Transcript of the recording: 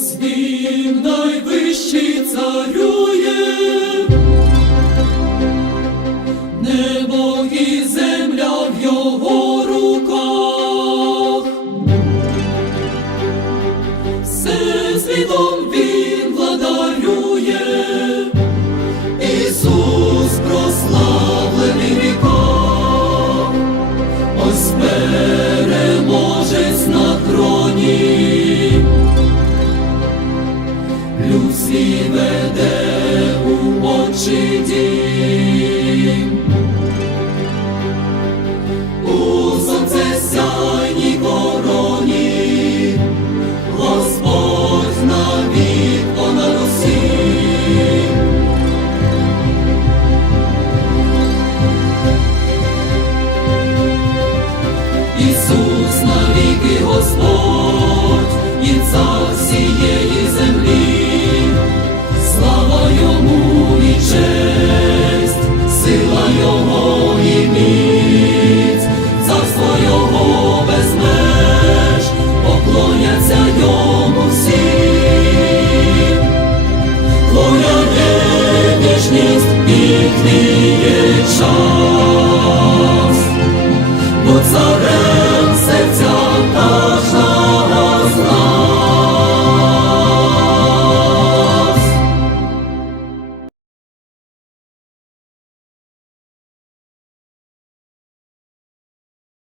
він найвищий царює, небо і земля в його руках, все світом він владарює, Ісус прославлений в віках, ось Люсі веде у очі дім. Твоя є вічність і твій час, бо цар